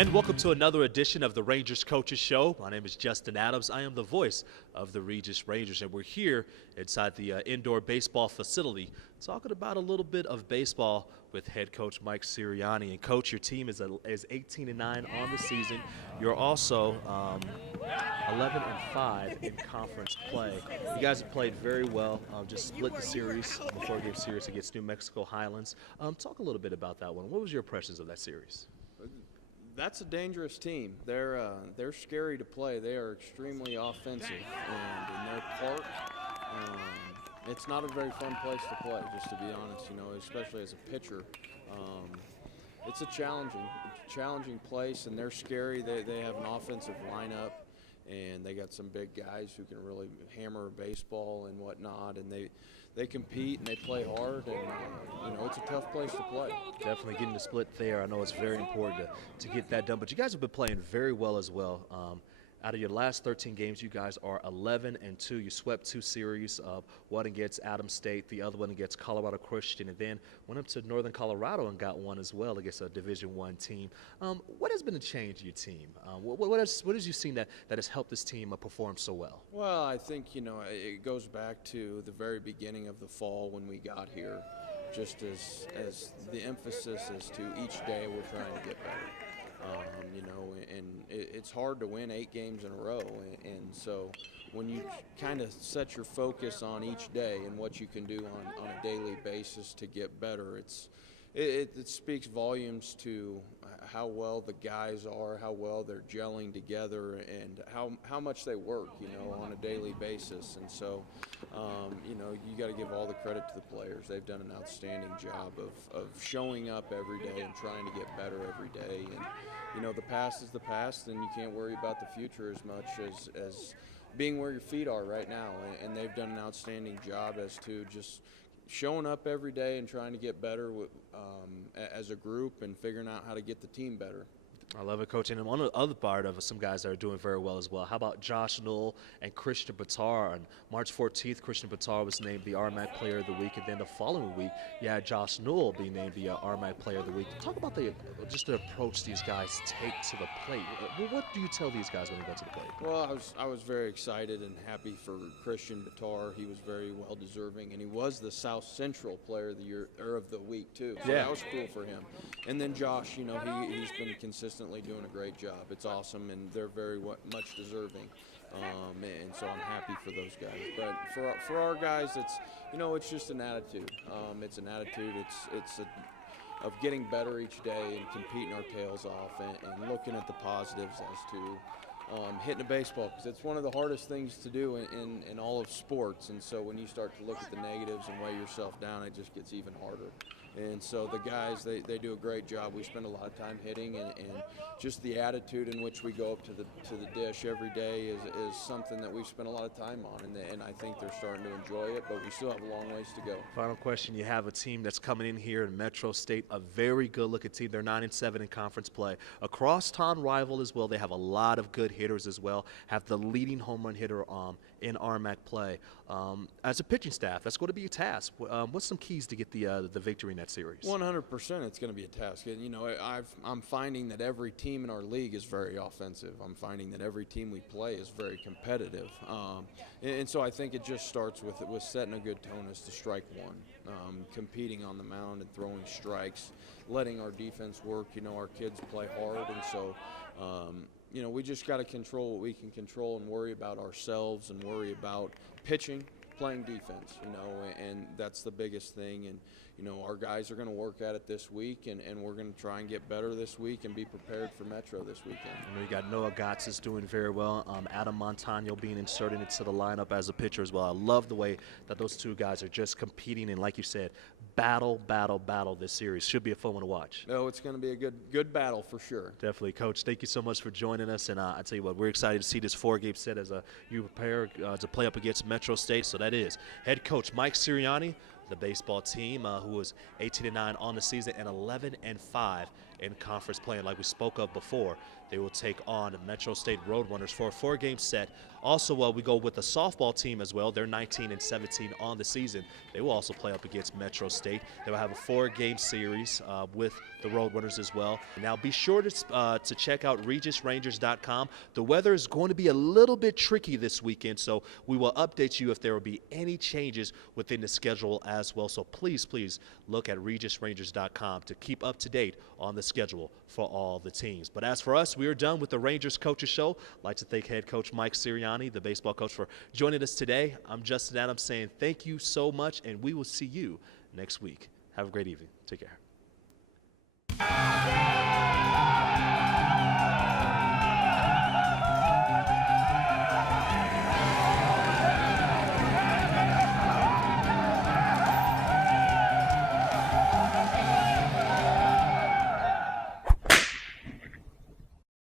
And welcome to another edition of the Rangers Coaches Show. My name is Justin Adams. I am the voice of the Regis Rangers, and we're here inside the indoor baseball facility talking about a little bit of baseball with head coach Mike Sirianni. And coach, your team is 18-9 on the season. You're also 11-5 in conference play. You guys have played very well. Just split the series, before game series against New Mexico Highlands. Talk a little bit about that one. What was your impressions of that series? That's a dangerous team. They're scary to play. They are extremely offensive, and in their park, it's not a very fun place to play. Just to be honest, especially as a pitcher, it's a challenging place, and they're scary. They have an offensive lineup, and they got some big guys who can really hammer a baseball and whatnot, and they compete and they play hard, and it's a tough place to play. Definitely getting the split there. I know it's very important to get that done, but you guys have been playing very well as well. Out of your last 13 games, you guys are 11-2. You swept two series, one against Adams State, the other one against Colorado Christian, and then went up to Northern Colorado and got one as well against a Division I team. What has been the change in your team? What has you seen that has helped this team perform so well? Well, I think, it goes back to the very beginning of the fall when we got here, just as the emphasis is to each day we're trying to get better. And it's hard to win 8 games in a row, and so when you kind of set your focus on each day and what you can do on a daily basis to get better, it speaks volumes to how well the guys are, how well they're gelling together, and how much they work, on a daily basis. And so, you got to give all the credit to the players. They've done an outstanding job of showing up every day and trying to get better every day. And, the past is the past, and you can't worry about the future as much as being where your feet are right now. And they've done an outstanding job as to just showing up every day and trying to get better as a group and figuring out how to get the team better. I love it, Coach. And one other part of some guys that are doing very well as well. How about Josh Newell and Christian Batar? On March 14th, Christian Batar was named the RMAC Player of the Week, and then the following week, you had Josh Newell being named the RMAC Player of the Week. Talk about the approach these guys take to the plate. What do you tell these guys when they go to the plate? Well, I was very excited and happy for Christian Batar. He was very well deserving, and he was the South Central Player of the Year or of the Week too. So that was cool for him. And then Josh, he's been consistent. Doing a great job. It's awesome, and they're very much deserving, and so I'm happy for those guys. But for our guys, it's just an attitude. It's an attitude. It's of getting better each day and competing our tails off and looking at the positives as to hitting a baseball, because it's one of the hardest things to do in all of sports. And so when you start to look at the negatives and weigh yourself down, it just gets even harder. And so the guys, they do a great job. We spend a lot of time hitting, and just the attitude in which we go up to the dish every day is something that we've spent a lot of time on, and I think they're starting to enjoy it, but we still have a long ways to go. Final question, you have a team that's coming in here in Metro State, a very good-looking team. They're 9-7 in conference play. A crosstown rival as well. They have a lot of good hitters as well, have the leading home run hitter in RMAC play. As a pitching staff, that's going to be a task. What's some keys to get the victory in that series? 100% it's going to be a task. And, I'm finding that every team in our league is very offensive. I'm finding that every team we play is very competitive. And so I think it just starts with setting a good tone as to strike one, competing on the mound and throwing strikes, letting our defense work. Our kids play hard, and so we just got to control what we can control and worry about ourselves and worry about pitching, playing defense, and that's the biggest thing. And, our guys are going to work at it this week, and we're going to try and get better this week and be prepared for Metro this weekend. You got Noah Gotts is doing very well. Adam Montano being inserted into the lineup as a pitcher as well. I love the way that those two guys are just competing and, like you said, battle this series. Should be a fun one to watch. No, it's going to be a good battle for sure. Definitely, Coach. Thank you so much for joining us. And I tell you what, we're excited to see this 4-game set as you prepare to play up against Metro State. So that is head coach Mike Sirianni, the baseball team who was 18-9 on the season and 11-5 in conference play. And like we spoke of before, they will take on Metro State Roadrunners for a 4-game set. Also, we go with the softball team as well. They're 19-17 on the season. They will also play up against Metro State. They will have a 4-game series with the Roadrunners as well. Now, be sure to check out regisrangers.com. The weather is going to be a little bit tricky this weekend, so we will update you if there will be any changes within the schedule as well. So please look at regisrangers.com to keep up to date on the schedule for all the teams. But as for us, we are done with the Rangers Coaches Show. I'd like to thank head coach Mike Sirianni, the baseball coach, for joining us today. I'm Justin Adams saying thank you so much, and we will see you next week. Have a great evening. Take care.